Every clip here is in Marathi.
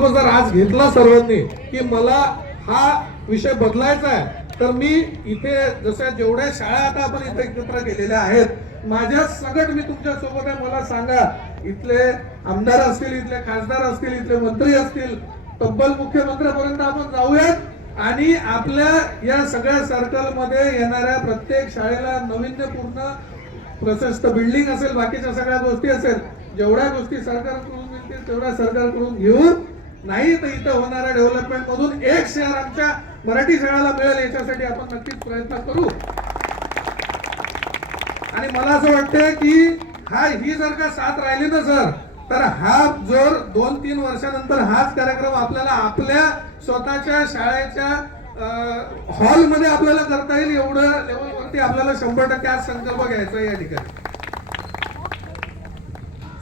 संकल्प जर आज घेतला सर्वांनी की मला हा विषय बदलायचा आहे. तर मी इथे जसं जेवढ्या शाळा आता आपण इथे एकत्र केलेल्या आहेत माझ्या सगट मी तुमच्यासोबत आहे. मला सांगा इथले आमदार असतील इथले खासदार असतील इथले मंत्री असतील तब्बल मुख्यमंत्र्यापर्यंत आपण जाऊयात. आणि आपल्या या सगळ्या सर्कलमध्ये येणाऱ्या प्रत्येक शाळेला नाविन्यपूर्ण प्रशस्त बिल्डिंग असेल बाकीच्या सगळ्या गोष्टी असेल जेवढ्या गोष्टी सरकारकडून मिळतील तेवढ्या सरकारकडून घेऊन नाही तर इथं होणाऱ्या डेव्हलपमेंट मधून एक शेअर आमच्या मराठी शहराला मिळेल याच्यासाठी आपण नक्कीच प्रयत्न करू. आणि मला असं वाटतं की हा ही जर का साथ राहिली ना सर तर हा जर दोन तीन वर्षानंतर हाच कार्यक्रम आपल्याला आपल्या स्वतःच्या शाळेच्या हॉलमध्ये आपल्याला करता येईल एवढं लेवलवरती आपल्याला शंभर टक्के आज संकल्प घ्यायचा या ठिकाणी.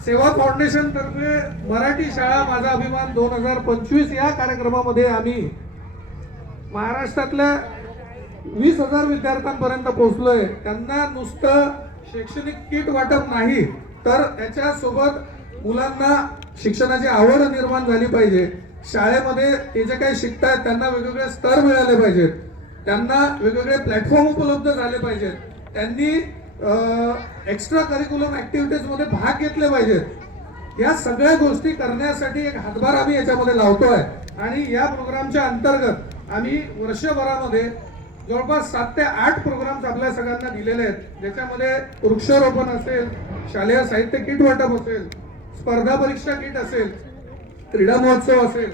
सेवा फाउंडेशन तर्फे मराठी शाळा माझा अभिमान दोन हजार पंचवीस या कार्यक्रमामध्ये आम्ही महाराष्ट्रातल्या वीस हजार विद्यार्थ्यांपर्यंत पोहोचलोय. त्यांना नुसतं शैक्षणिक किट वाटप नाही तर त्याच्यासोबत मुलांना शिक्षणाची आवड निर्माण झाली पाहिजे. शाळेमध्ये ते जे काही शिकतायत त्यांना वेगवेगळे स्तर मिळाले पाहिजेत. त्यांना वेगवेगळे प्लॅटफॉर्म उपलब्ध झाले पाहिजेत. त्यांनी एक्स्ट्रा करिक्युलम ऍक्टिव्हिटीजमध्ये भाग घेतले पाहिजेत. या सगळ्या गोष्टी करण्यासाठी एक हातभार आम्ही याच्यामध्ये लावतोय. आणि या प्रोग्रामच्या अंतर्गत आम्ही वर्षभरामध्ये जवळपास सात ते आठ प्रोग्राम्स आपल्या सगळ्यांना दिलेले आहेत. ज्याच्यामध्ये वृक्षारोपण असेल शालेय साहित्य किट वाटप असेल स्पर्धा परीक्षा किट असेल क्रीडा महोत्सव असेल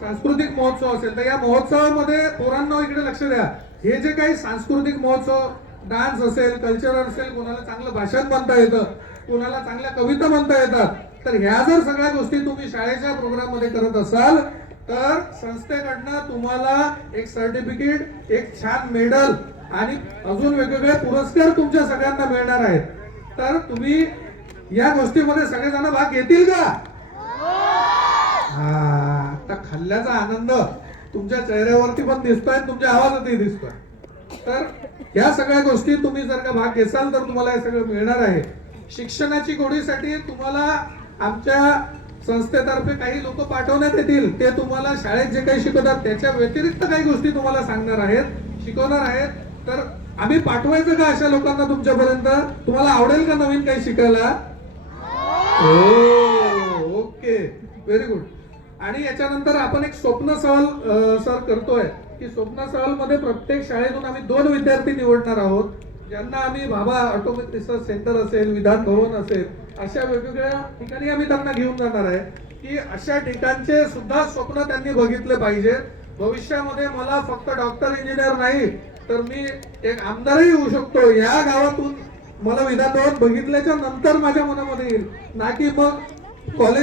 सांस्कृतिक महोत्सव असेल. तर या महोत्सवामध्ये पोरांना इकडे लक्ष द्या. हे जे काही सांस्कृतिक महोत्सव डान्स असेल कल्चर असेल कोणाला चांगलं भाषण म्हणता येतं कोणाला चांगल्या कविता म्हणता येतात तर ह्या जर सगळ्या गोष्टी तुम्ही शाळेच्या प्रोग्राममध्ये करत असाल तर संस्थेकडनं तुम्हाला एक सर्टिफिकेट एक छान मेडल आणि अजून वेगवेगळे पुरस्कार तुमच्या सगळ्यांना मिळणार आहेत. तर तुम्ही या गोष्टीमध्ये सगळेजण भाग घेतील का? हा आता खाल्ल्याचा आनंद. तुमच्या चेहऱ्यावरती पण दिसतोय तुमच्या आवाजातही दिसतोय. तर या सगळ्या गोष्टी तुम्ही जर का भाग घेसाल तर तुम्हाला हे सगळं मिळणार आहे. शिक्षणाची गोडीसाठी तुम्हाला आमच्या संस्थेतर्फे काही लोक पाठवण्यात येतील. ते तुम्हाला शाळेत जे काही शिकवतात त्याच्या व्यतिरिक्त काही गोष्टी तुम्हाला सांगणार आहेत शिकवणार आहेत. तर आम्ही पाठवायचं का अशा लोकांना तुमच्यापर्यंत? तुम्हाला आवडेल का नवीन काही शिकायला? हो ओके. व्हेरी गुड आणि याच्यानंतर आपण एक स्वप्न सहल सर करतोय. की स्वप्न सहलमध्ये प्रत्येक शाळेतून आम्ही दोन विद्यार्थी निवडणार आहोत. ज्यांना आम्ही बाबा ऑटोमिक रिसर्च सेंटर असेल विधान भवन असेल अशा वेगवेगळ्या ठिकाणी आम्ही त्यांना घेऊन जाणार आहे. की अशा ठिकाणचे सुद्धा स्वप्न त्यांनी बघितले पाहिजे. भविष्यामध्ये मला फक्त डॉक्टर इंजिनियर नाही तर मी एक आमदारही होऊ शकतो. या गावातून मला विधान भवन बघितल्याच्या नंतर माझ्या मनामध्ये येईल. ना की मग कॉलेज